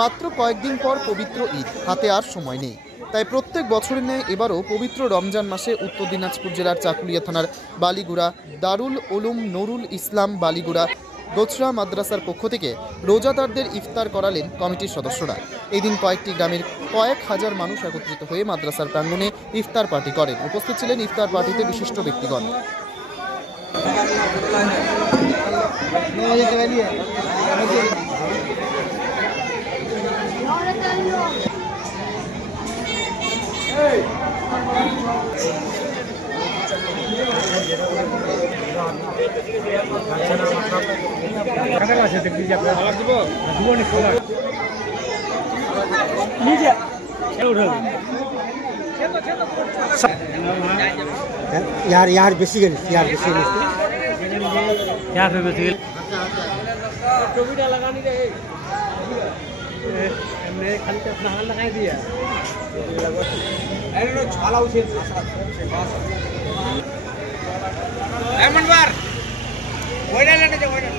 মাত্র কয়েকদিন পর পবিত্র ঈদ হাতে আর সময় নেই। তাই প্রত্যেক বছরের ন্যায় এবারও পবিত্র রমজান মাসে উত্তর দিনাজপুর জেলার চাকুলিয়া থানার বালিগুড়া দারুল উলুম নুরুল ইসলাম বালিগুড়া দোচরা মাদ্রাসার পক্ষ থেকে রোজাদারদের ইফতার করালেন কমিটির সদস্যরা। এদিন কয়েকটি গ্রামের কয়েক হাজার মানুষ একত্রিত হয়ে মাদ্রাসার প্রাঙ্গণে ইফতার পার্টি করেন। উপস্থিত ছিলেন ইফতার পার্টিতে বিশিষ্ট ব্যক্তিগণ। यार यार बेसी गन यार बेसी गन क्या पे बेसी टोपीटा लगानी रे हमने खाली अपना हाथ लगा दिया अरे नो छाला उसे एमन बार ओइडा लेने जा ओइडा